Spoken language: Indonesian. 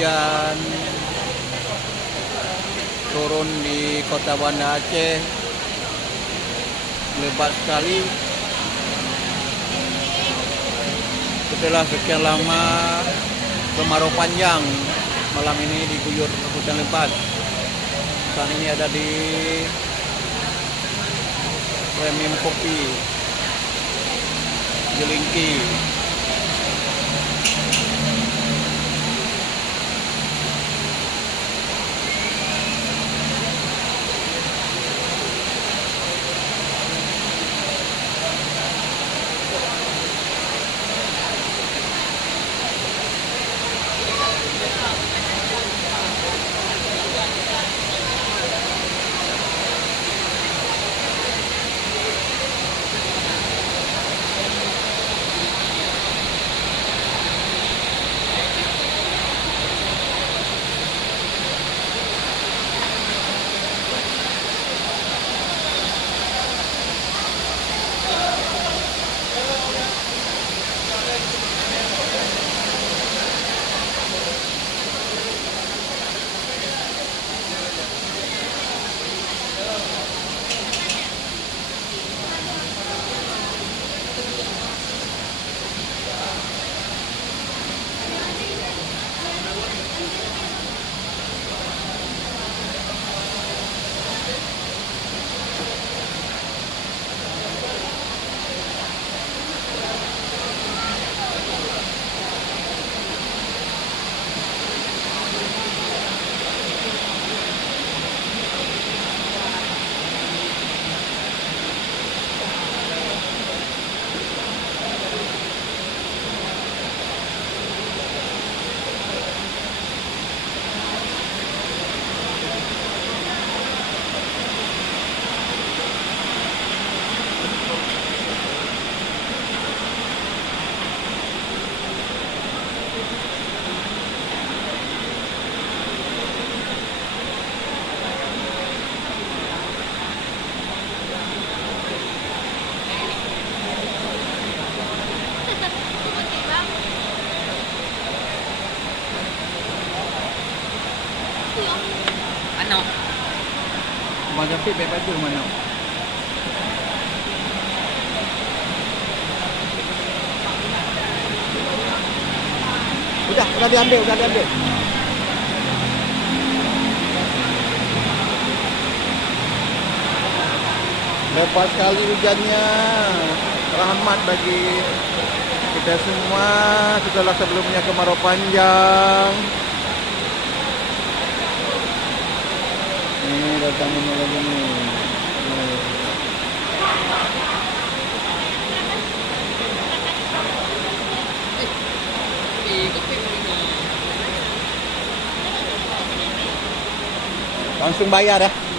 hujan turun di kota Banda Aceh lebat sekali. Setelah sekian lama kemarau panjang, malam ini diguyur hujan lebat. Saat ini ada di Premium Kopi Jelingki. Ano? Macam fit baik baju mana? Udah diambil, Lepas sekali hujannya, rahmat bagi kita semua setelah sebelumnya kemarau panjang. Ini datang ini lagi nih. Langsung bayar ya.